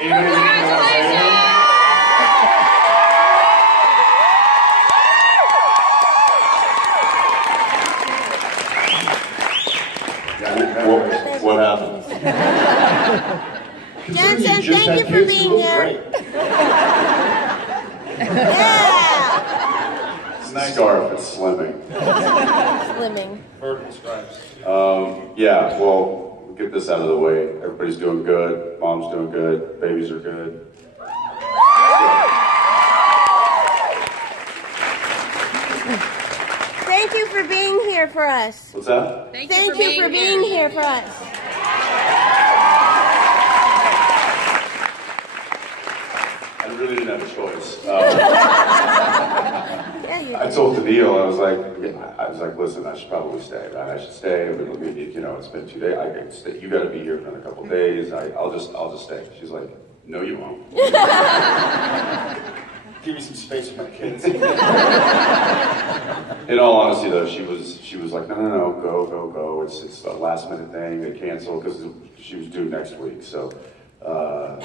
Anybody want to say anything? What happened? Jensen, thank you for being here. Yeah. It's a nice scarf. It's slimming. Slimming. Vertical stripes. Yeah, well, we'll get this out of the way. Everybody's doing good. Mom's doing good. Babies are good. Thank you for being here for us. What's that? Thank you for being here for us. I really didn't have a choice. Yeah, you I told Daniil, I was like, listen, I should probably stay, right? I should stay. It's been 2 days. I can stay. You got to be here for a couple of days. I'll just stay. She's like, no, you won't. Give me some space for my kids. In all honesty, though, she was like, no, go. It's a last minute thing. They canceled because she was due next week. So it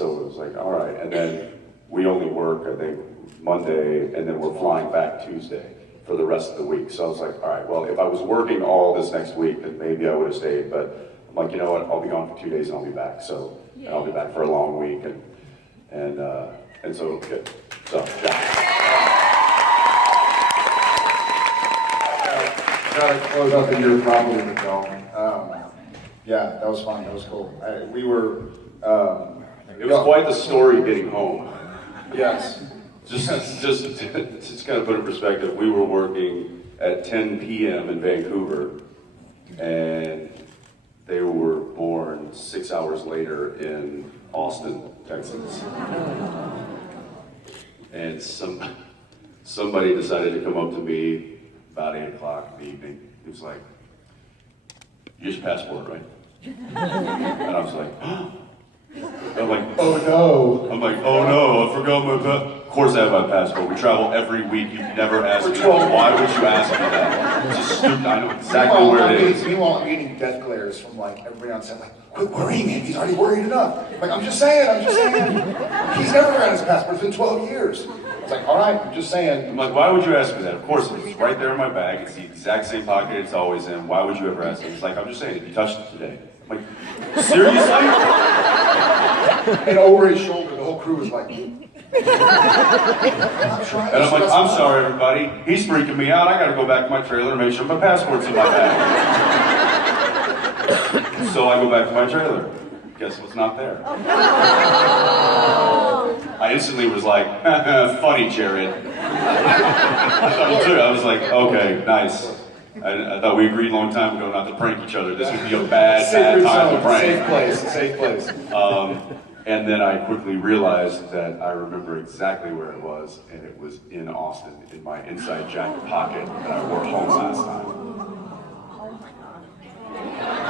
was like, all right. And then we only work, I think, Monday, and then we're flying back Tuesday for the rest of the week. So I was like, all right, well, if I was working all this next week, then maybe I would have stayed. But I'm like, you know what? I'll be gone for 2 days and I'll be back. So I'll be back for a long week, and so good. So yeah. Gotta close out the year properly with y'all. Yeah, that was fun. That was cool. It was quite the story getting home. Yes. Just kind of put it in perspective, we were working at 10 p.m. in Vancouver, and they were born 6 hours later in Austin, Texas. And somebody decided to come up to me about 8 o'clock in the evening. He was like, "Here's your passport, right?" And I was like, I'm like, Oh no. I'm like, oh no, I forgot my passport. Of course I have my passport. We travel every week. You never ask me that. Why would you ask me that? It's just stupid. I know exactly where it is. Meanwhile, I'm getting death glares from everybody on set, quit worrying him, he's already worried enough. I'm just saying. He's never had his passport, it's been 12 years. It's like, all right, I'm just saying. I'm like, why would you ask me that? Of course, it's right there in my bag. It's the exact same pocket it's always in. Why would you ever ask me? It's like, I'm just saying, if you touched it today. I'm like, seriously? And over his shoulder, the whole crew was like, And I'm like, I'm sorry, everybody. He's freaking me out. I got to go back to my trailer and make sure my passport's in my bag. So I go back to my trailer. Guess what's not there? I instantly was like, funny, Jared. I was like, okay, nice. I thought we agreed a long time ago not to prank each other. This would be a bad time to prank. Safe place. And then I quickly realized that I remember exactly where it was, and it was in Austin, in my inside jacket pocket that I wore home last time.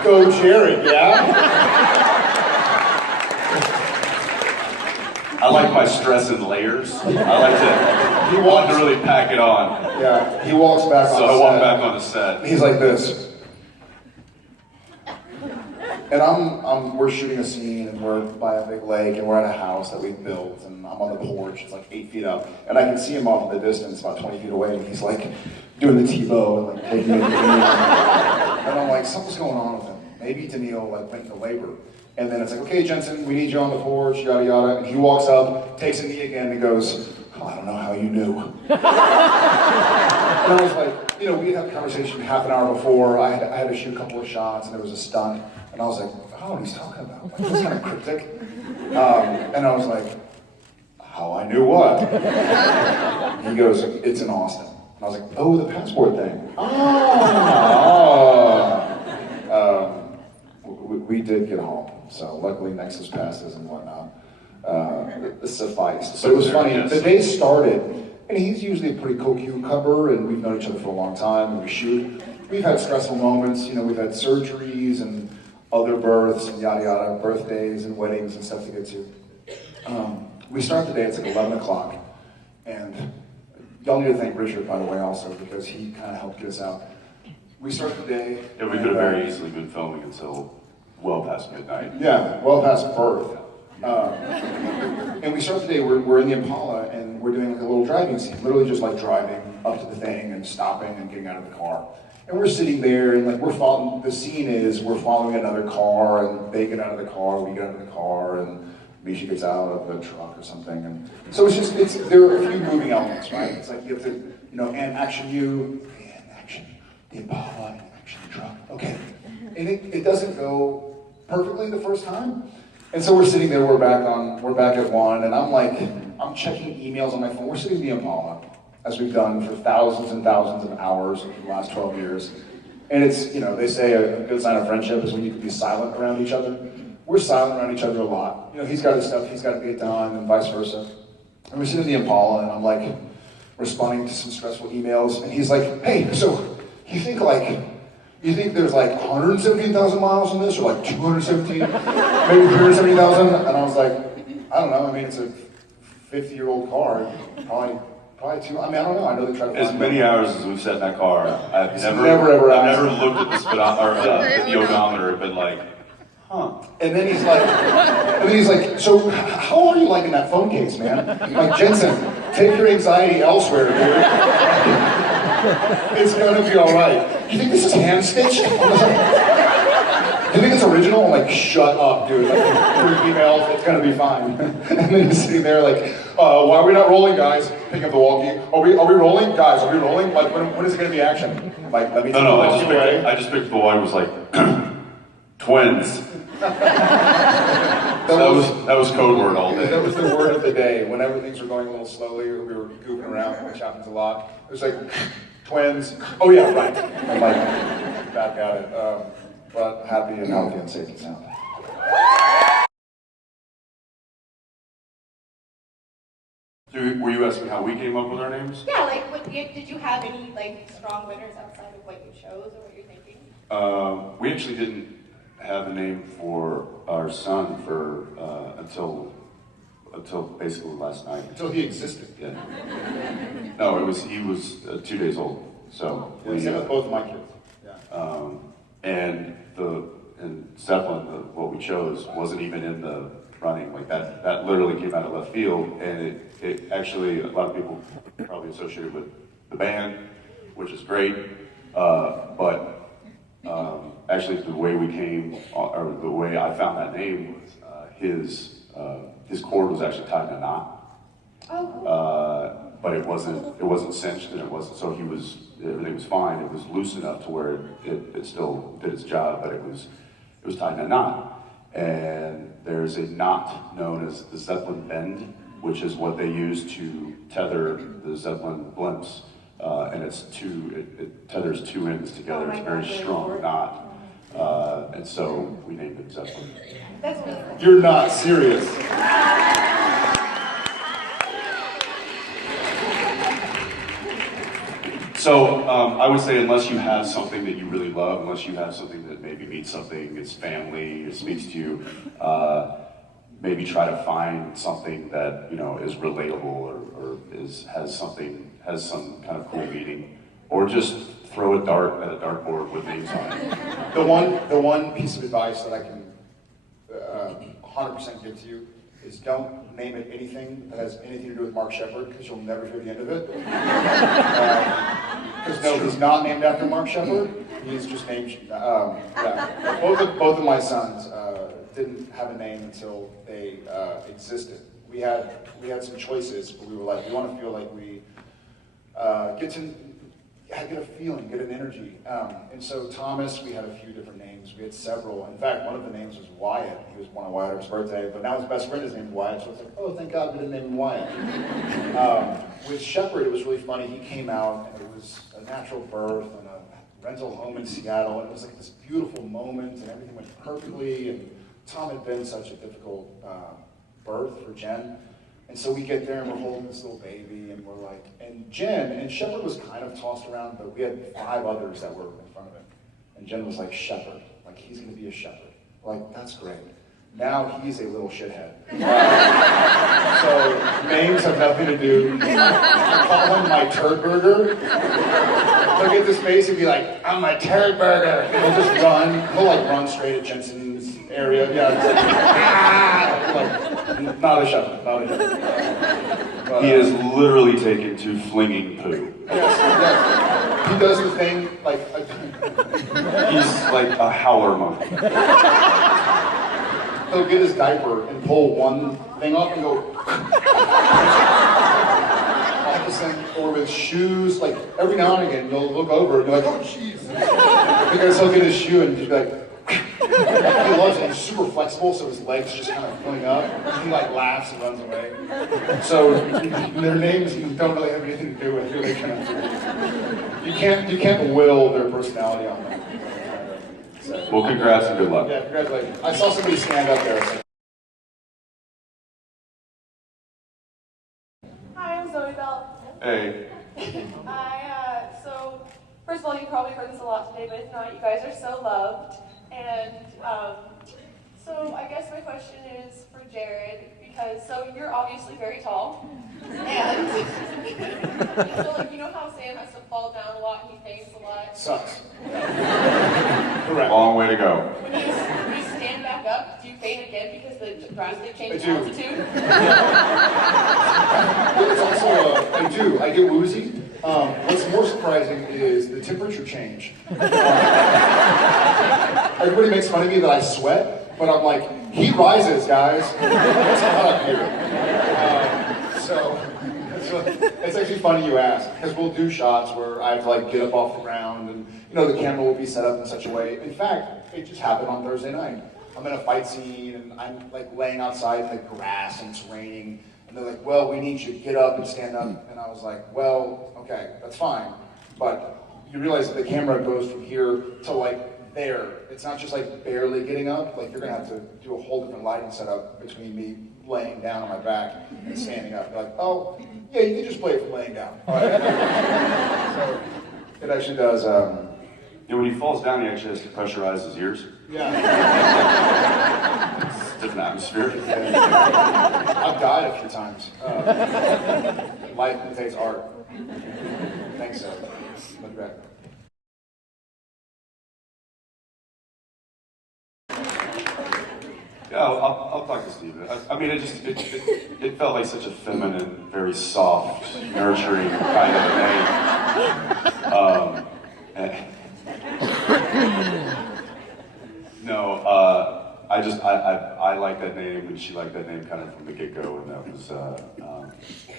Go Jared, yeah? I like my stress in layers. I like to really pack it on. Yeah, he walks back on So the I set. walk back on the set. He's like this. And we're shooting a scene, and we're by a big lake, and we're at a house that we've built, and I'm on the porch, it's like 8 feet up, and I can see him off in the distance, about 20 feet away, and he's like doing the T-bow and taking it. And I'm like, something's going on with him. Maybe Daniil went into labor. And then it's like, okay, Jensen, we need you on the porch, yada yada. And he walks up, takes a knee again, and goes, oh, I don't know how you knew. And I was like, we had had a conversation half an hour before. I had to shoot a couple of shots, and there was a stunt. And I was like, I don't know what he's talking about. Like, that's kind of cryptic. And I was like, how I knew what? He goes, it's in Austin. And I was like, oh, the passport thing. We did get home. So luckily Nexus passes and whatnot sufficed. So it was funny. The day started, and he's usually a pretty cool cucumber, and we've known each other for a long time, and we shoot. We've had stressful moments. We've had surgeries and other births and yada yada, birthdays and weddings and stuff to get to. We start the day, it's like 11 o'clock, and y'all need to thank Richard, by the way, also, because he kind of helped get us out. We start the day. Yeah, we could have very easily been filming until well past midnight. Yeah, well past birth. And we start the day, we're in the Impala, and we're doing like a little driving scene, literally just like driving up to the thing and stopping and getting out of the car. And we're sitting there, and like we're following, the scene is we're following another car, and they get out of the car, we get out of the car, and Misha gets out of the truck or something. And so there are a few moving elements, right? It's like you have to, and action and action, the Impala, and action the truck. Okay. And it doesn't go perfectly the first time. And so we're sitting there, we're back at 1, and I'm checking emails on my phone. We're sitting in the Impala, as we've done for thousands and thousands of hours in the last 12 years. And it's, they say a good sign of friendship is when you can be silent around each other. We're silent around each other a lot. He's got his stuff, he's got to get done, and vice versa. And we're sitting in the Impala, and I'm like responding to some stressful emails, and he's like, hey, so you think there's like 117,000 miles on this, or like 217, maybe 370,000? And I was like, I don't know. I mean, it's a 50-year-old car, probably two. I mean, I don't know. I know they try to find as many hours as we've sat in that car. I've never never looked at the odometer and been like, huh. And then he's like, so how are you liking that phone case, man? Like, Jensen, take your anxiety elsewhere, dude. It's gonna be all right. You think this is hand stitched? You think it's original? I'm like, shut up, dude. Like, through emails, it's gonna be fine. And then he's sitting there like, why are we not rolling, guys? Picking up the walkie. Are we rolling, guys? Are we rolling? Like, when is it gonna be action? Like, let me. No. I just picked the one. It was like twins. That was code word all day. That was the word of the day. Whenever things were going a little slowly, or we were goofing around, which happens a lot. It was like, twins. Oh yeah, right. I'm like, back at it. But happy and healthy and safe and sound. So were you asking how we came up with our names? Yeah, like, did you have any strong winners outside of what you chose or what you're thinking? We actually didn't have a name for our son for until basically last night. Until he existed. Yeah. No, he was 2 days old. So same with both of my kids. Yeah. And Zeppelin, what we chose, wasn't even in the running. Like that literally came out of left field, and it actually, a lot of people probably associated with the band, which is great, but actually the way we came, or the way I found that name was his cord was actually tied in a knot. Oh, cool. But it wasn't cinched, and everything was fine. It was loose enough to where it still did its job, but it was tied in a knot. And there's a knot known as the Zeppelin bend, which is what they use to tether the Zeppelin blimps. And it tethers two ends together. It's a very strong knot. And so we named it Zeppelin. That's really cool. You're not serious. So I would say unless you have something that you really love, unless you have something that maybe means something, it's family, it speaks to you, maybe try to find something that is relatable or has some kind of cool meaning, or just throw a dart at a dartboard with names on it. The one piece of advice that I can 100% give to you is don't name it anything that has anything to do with Mark Shepard, because you'll never hear the end of it. Because no, he's not named after Mark Shepard. He's just named. Yeah. Both of my sons didn't have a name until they existed. We had some choices, but we were like, we want to feel like we get a feeling, get an energy. And so Thomas, we had a few different names. We had several. In fact, one of the names was Wyatt. He was one of Wyatt's birthday, but now his best friend is named Wyatt, so it's like, oh, thank God we didn't name him Wyatt. With Shepard, it was really funny. He came out, and it was a natural birth and a rental home in Seattle, and it was like this beautiful moment, and everything went perfectly, and Tom had been such a difficult birth for Jen. And so we get there and we're holding this little baby and we're like, and Jen, and Shepard was kind of tossed around, but we had 5 others that were in front of him. And Jen was like, Shepard, like he's gonna be a shepherd. We're like, that's great. Now he's a little shithead. So names have nothing to do. I call him my turd burger. He'll get this face and be like, I'm my turd burger. And he'll just run, he'll like run straight at Jensen's area. Yeah, like, not a shepherd, not a shepherd. But, He is literally taken to flinging poo. yes. He does the thing like. He's like a howler monkey. He'll get his diaper and pull one thing off and go. Off this thing, or with shoes, like every now and again you'll look over and you're like, oh jeez. Because he'll get his shoe and just be like. He loves it. He's super flexible, so his legs just kind of fling up. He like laughs and runs away. So their names don't really have anything to do with who they kind of. You can't will their personality on them. So, Well, congrats and good luck. yeah, congratulations. I saw somebody stand up there. So. Hi, I'm Zoe Bell. Hey, So, first of all, you probably heard this a lot today, but if not, you guys are so loved. And, so I guess my question is for Jared, because, so you're obviously very tall. And, so like, you know how Sam has to fall down a lot and he faints a lot? Sucks. Correct. long way to go. When you stand back up, do you faint again because the drastic change in I do. altitude? It's also, I do. I get woozy. What's more surprising is the temperature change. Everybody makes fun of me that I sweat, but I'm like, heat rises, guys. It's hot up here. So it's actually funny you ask, because we'll do shots where I have to like get up off the ground, and the camera will be set up in such a way. In fact, it just happened on Thursday night. I'm in a fight scene, and I'm like laying outside in the grass, and it's raining. And they're like, well, we need you to get up and stand up. And I was like, well, okay, that's fine. But you realize that the camera goes from here to like there. It's not just like barely getting up. Like you're gonna have to do a whole different lighting setup between me laying down on my back and standing up. You're like, oh, yeah, you can just play it from laying down. All right. So it actually does. When he falls down, he actually has to pressurize his ears. Yeah. It's a different atmosphere. I've died a few times. Life imitates art. Thanks, I'll be back. Yeah, I'll talk to Steve. I mean, it felt like such a feminine, very soft, nurturing kind of name. I like that name, and she liked that name kind of from the get-go, and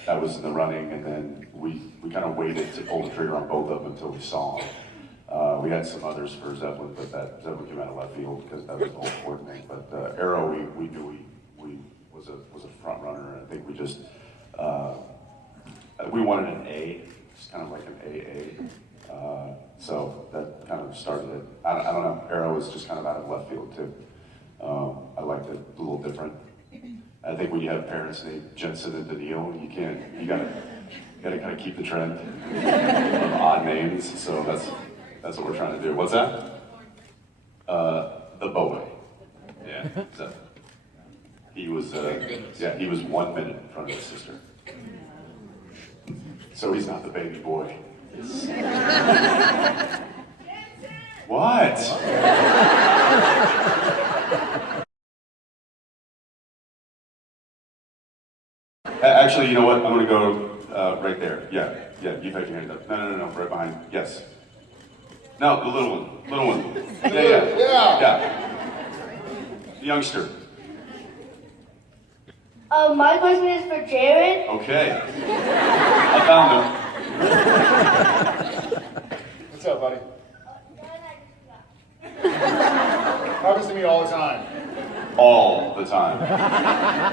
that was in the running, and then we kind of waited to pull the trigger on both of them until we saw them. We had some others for Zeppelin, but that Zeppelin came out of left field because that was the whole Ford thing. But Arrow, we knew we was a front runner, and I think we just we wanted an A, just kind of like an AA. So that kind of started it. I don't know. Arrow was just kind of out of left field too. I liked it a little different. I think when you have parents named Jensen and Daniil, you gotta kind of keep the trend of odd names. So that's what we're trying to do. What's that? The Bowie. Yeah. So he was 1 minute in front of his sister. So he's not the baby boy. What? Actually, you know what? I'm gonna go right there. Yeah, you've had your hand up. No, right behind. Yes. No, the little one. Yeah. The youngster. My question is for Jared. Okay. I found him. What's up, buddy? Happens to me all the time. All the time.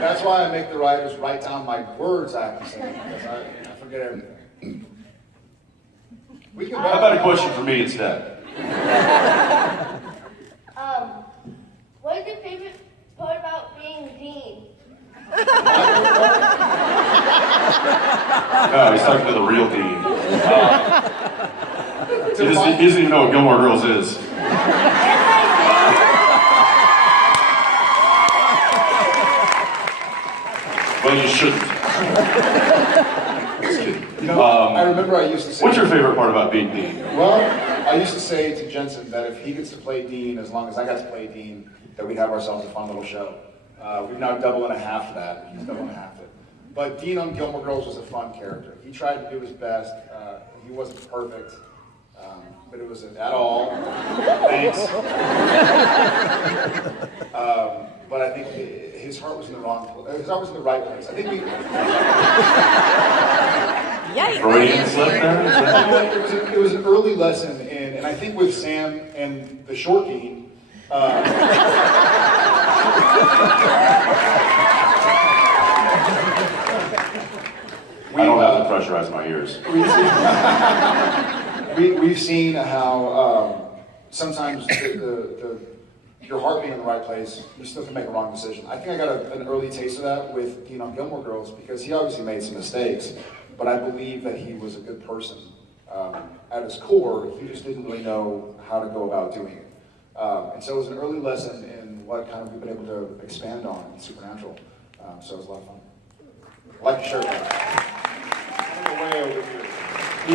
That's why I make the writers write down my words I have to say, because I forget everything. How about a question for me instead? What is your favorite part about being dean? No, he's talking to the real dean. He doesn't even know what Gilmore Girls is. Well, you shouldn't. Just kidding. I remember I used to say. What's your favorite part about being dean? Well, I used to say to Jensen that if he gets to play Dean, as long as I got to play Dean, that we'd have ourselves a fun little show. We've now double and a half that. He's double and a half it. But Dean on Gilmore Girls was a fun character. He tried to do his best. He wasn't perfect, but it wasn't at all. Thanks. But I think his heart was in the wrong place. His heart was in the right place. I think we. Freudian slip there? Is that- It was an early lesson, and I think with Sam and the short Dean. I don't have to pressurize my ears. We've seen how sometimes your heart being in the right place, you still can make a wrong decision. I think I got an early taste of that with Dean on Gilmore Girls because he obviously made some mistakes, but I believe that he was a good person. At his core, he just didn't really know how to go about doing it. And so it was an early lesson in what kind of we've been able to expand on in Supernatural. So it was a lot of fun. I like your shirt.